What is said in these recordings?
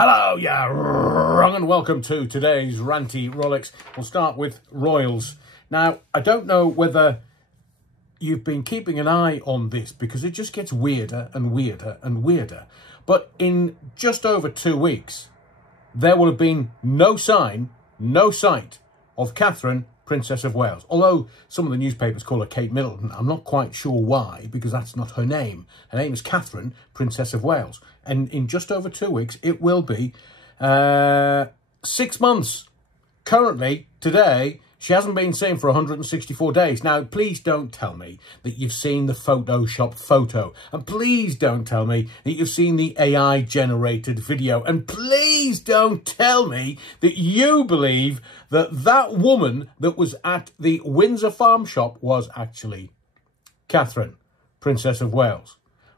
Hello, yeah, wrong, and welcome to today's Ranty Rollox. We'll start with royals. Now, I don't know whether you've been keeping an eye on this because it just gets weirder and weirder and weirder. But in just over 2 weeks, there will have been no sign, no sight of Catherine, Princess of Wales. Although some of the newspapers call her Kate Middleton, I'm not quite sure why, because that's not her name. Her name is Catherine, Princess of Wales. And in just over 2 weeks, it will be 6 months. Currently, today, she hasn't been seen for 164 days. Now, please don't tell me that you've seen the Photoshop photo. And please don't tell me that you've seen the AI-generated video. And please don't tell me that you believe that that woman that was at the Windsor Farm shop was actually Catherine, Princess of Wales.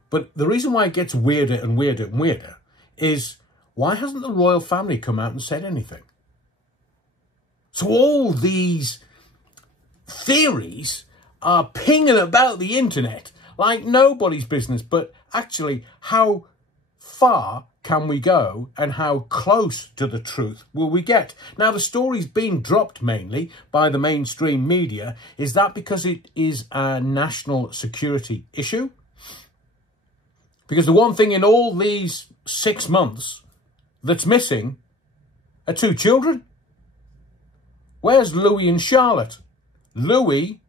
But the reason why it gets weirder and weirder and weirder is, why hasn't the royal family come out and said anything? So all these theories are pinging about the internet like nobody's business. But actually, how far can we go and how close to the truth will we get? Now, the story's been dropped mainly by the mainstream media. Is that because it is a national security issue? Because the one thing in all these 6 months that's missing are 2 children. Where's Louis and Charlotte? Louis,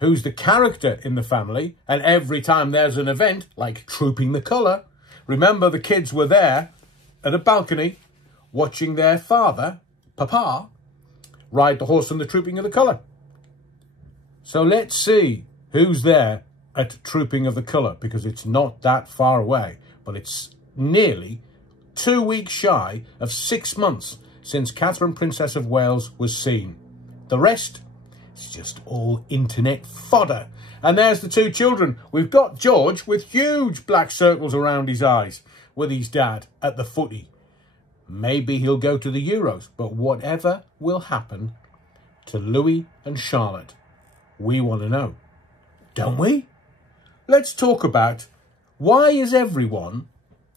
who's the character in the family, and every time there's an event, like Trooping the Colour, remember the kids were there at a balcony watching their father, Papa, ride the horse on the Trooping of the Colour. So let's see who's there at Trooping of the Colour, because it's not that far away, but it's nearly 2 weeks shy of 6 months since Catherine, Princess of Wales, was seen. The rest is just all internet fodder. And there's the 2 children. We've got George with huge black circles around his eyes with his dad at the footy. Maybe he'll go to the Euros, but whatever will happen to Louis and Charlotte, we want to know, don't we? Let's talk about, why is everyone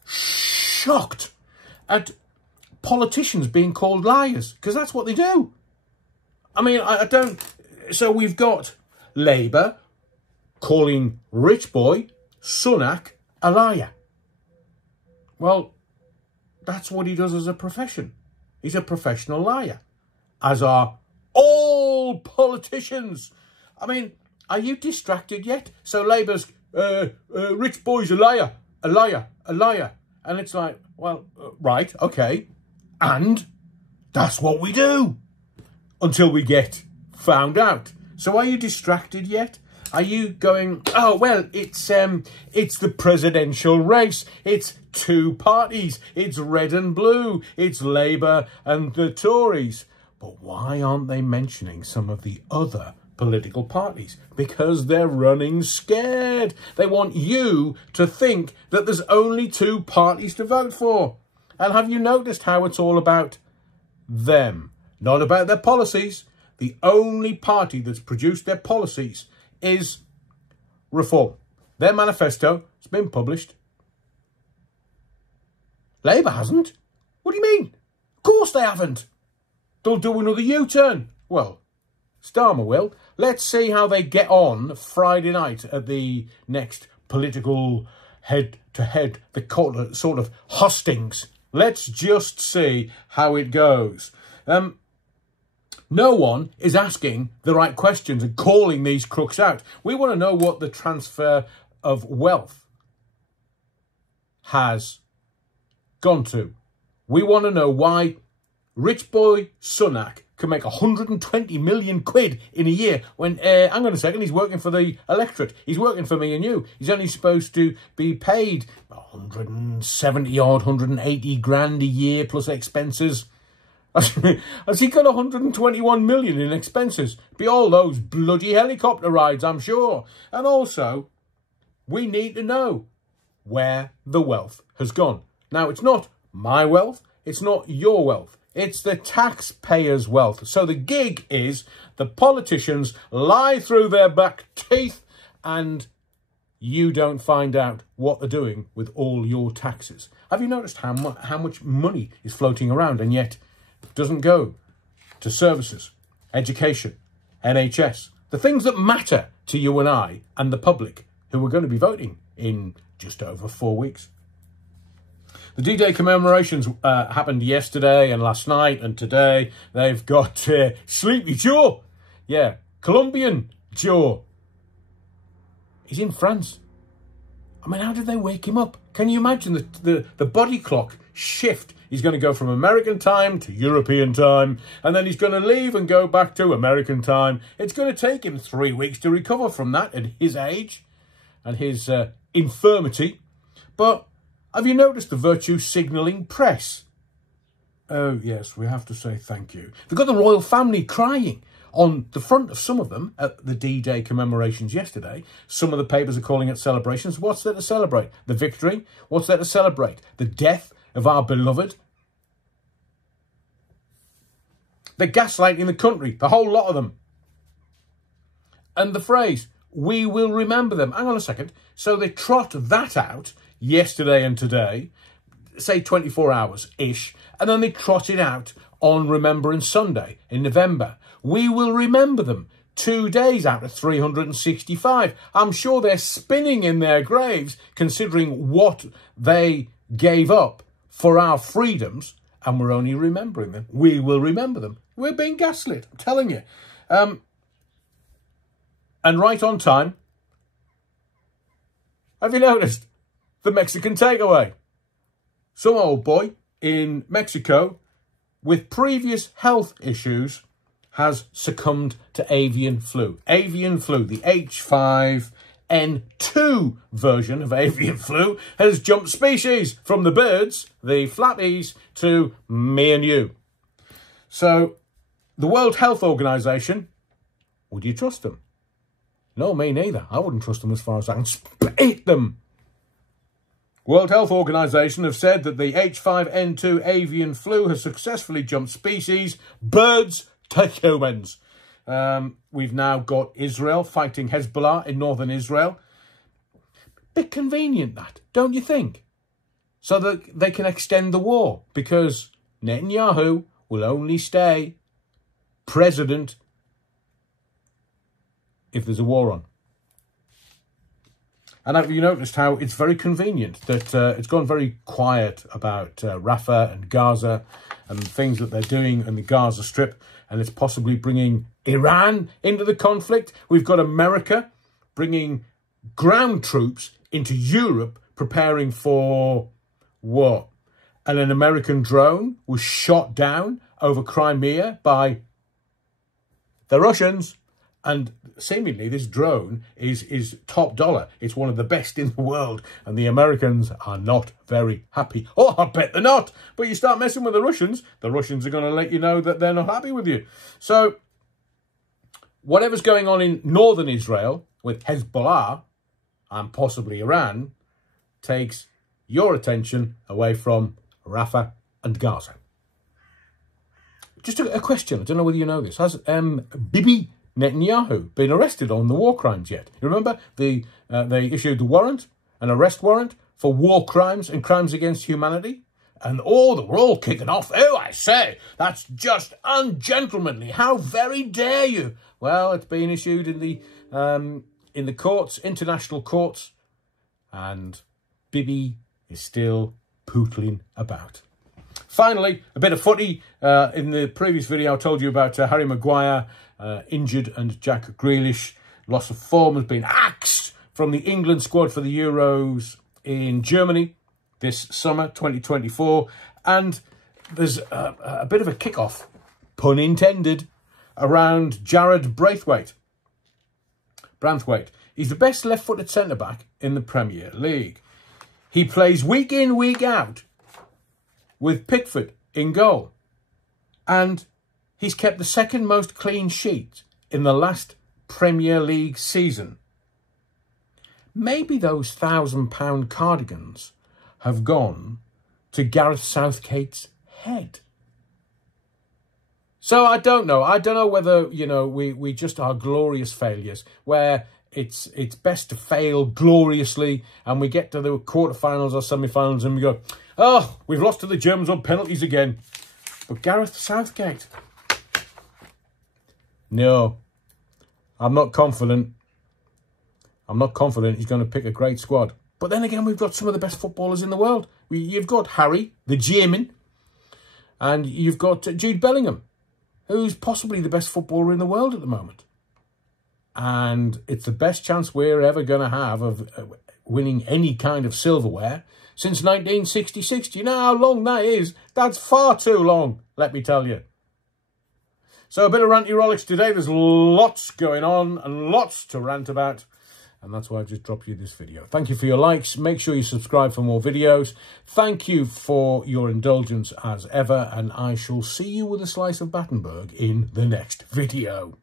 shocked at politicians being called liars? Because that's what they do. I mean, I don't... So we've got Labour calling rich boy Sunak a liar. Well, that's what he does as a profession. He's a professional liar. As are all politicians. I mean, are you distracted yet? So Labour's rich boy's a liar, a liar, a liar. And it's like, well, right, okay. And that's what we do until we get found out. So are you distracted yet? Are you going, oh, well, it's the presidential race. It's 2 parties. It's red and blue. It's Labour and the Tories. But why aren't they mentioning some of the other political parties? Because they're running scared. They want you to think that there's only 2 parties to vote for. And have you noticed how it's all about them, not about their policies? The only party that's produced their policies is Reform. Their manifesto has been published. Labour hasn't. What do you mean? Of course they haven't. They'll do another U-turn. Well, Starmer will. Let's see how they get on Friday night at the next political head-to-head, the sort of hustings. Let's just see how it goes. No one is asking the right questions and calling these crooks out. We want to know what the transfer of wealth has gone to. We want to know why rich boy Sunak can make 120 million quid in a year when, hang on a second, he's working for the electorate. He's working for me and you. He's only supposed to be paid 170 odd, 180 grand a year plus expenses. Has he got 121 million in expenses? Be all those bloody helicopter rides, I'm sure. And also, we need to know where the wealth has gone. Now, it's not my wealth. It's not your wealth. It's the taxpayers' wealth. So the gig is the politicians lie through their back teeth and you don't find out what they're doing with all your taxes. Have you noticed how much money is floating around and yet doesn't go to services, education, NHS, the things that matter to you and I and the public who are going to be voting in just over 4 weeks? The D-Day commemorations happened yesterday and last night, and today they've got Sleepy Joe. Yeah, Colombian Joe. He's in France. I mean, how did they wake him up? Can you imagine the body clock shift? He's going to go from American time to European time, and then he's going to leave and go back to American time. It's going to take him 3 weeks to recover from that at his age and his infirmity. But have you noticed the virtue signalling press? Oh, yes, we have to say thank you. They've got the royal family crying on the front of some of them at the D-Day commemorations yesterday. Some of the papers are calling it celebrations. What's there to celebrate? The victory? What's there to celebrate? The death of our beloved? They're gaslighting the country, the whole lot of them. And the phrase, we will remember them. Hang on a second. So they trot that out yesterday and today, say 24 hours-ish, and then they trot it out on Remembrance Sunday in November. We will remember them 2 days out of 365. I'm sure they're spinning in their graves considering what they gave up for our freedoms, and we're only remembering them. We will remember them. We're being gaslit, I'm telling you. And right on time, have you noticed the Mexican takeaway? Some old boy in Mexico with previous health issues has succumbed to avian flu. Avian flu, the H5N2 version of avian flu, has jumped species from the birds, the flappies, to me and you. So, the World Health Organization, would you trust them? No, me neither. I wouldn't trust them as far as I can spit them. World Health Organization have said that the H5N2 avian flu has successfully jumped species, birds to humans. We've now got Israel fighting Hezbollah in northern Israel. Bit convenient that, don't you think? So that they can extend the war, because Netanyahu will only stay president if there's a war on. And have you noticed how it's very convenient that it's gone very quiet about Rafah and Gaza and things that they're doing in the Gaza Strip, and it's possibly bringing Iran into the conflict? We've got America bringing ground troops into Europe, preparing for what? And an American drone was shot down over Crimea by the Russians. And seemingly this drone is top dollar. It's one of the best in the world. And the Americans are not very happy. Oh, I bet they're not. But you start messing with the Russians are going to let you know that they're not happy with you. So whatever's going on in northern Israel with Hezbollah and possibly Iran takes your attention away from Rafah and Gaza. Just a question. I don't know whether you know this. Has Bibi Netanyahu been arrested on the war crimes yet? You remember they issued the warrant, an arrest warrant for war crimes and crimes against humanity? And oh, we're all kicking off. Oh, I say, that's just ungentlemanly. How very dare you? Well, it's been issued in the courts, international courts, and Bibi is still pootling about. Finally, a bit of footy. In the previous video, I told you about Harry Maguire, injured, and Jack Grealish. Loss of form has been axed from the England squad for the Euros in Germany this summer, 2024. And there's a bit of a kick-off, pun intended, around Jared Braithwaite. He's the best left-footed centre-back in the Premier League. He plays week in, week out with Pickford in goal. And he's kept the second most clean sheet in the last Premier League season. Maybe those £1,000 cardigans have gone to Gareth Southgate's head. So I don't know. I don't know whether, you know, we just are glorious failures, where it's best to fail gloriously, and we get to the quarterfinals or semi-finals and we go, oh, we've lost to the Germans on penalties again. But Gareth Southgate, no, I'm not confident. I'm not confident he's going to pick a great squad. But then again, we've got some of the best footballers in the world. You've got Harry, the German, and you've got Jude Bellingham, who's possibly the best footballer in the world at the moment. And it's the best chance we're ever going to have of winning any kind of silverware since 1966. Do you know how long that is? That's far too long, let me tell you. So a bit of Ranty Rollox today. There's lots going on and lots to rant about. And that's why I've just dropped you this video. Thank you for your likes. Make sure you subscribe for more videos. Thank you for your indulgence as ever. And I shall see you with a slice of Battenberg in the next video.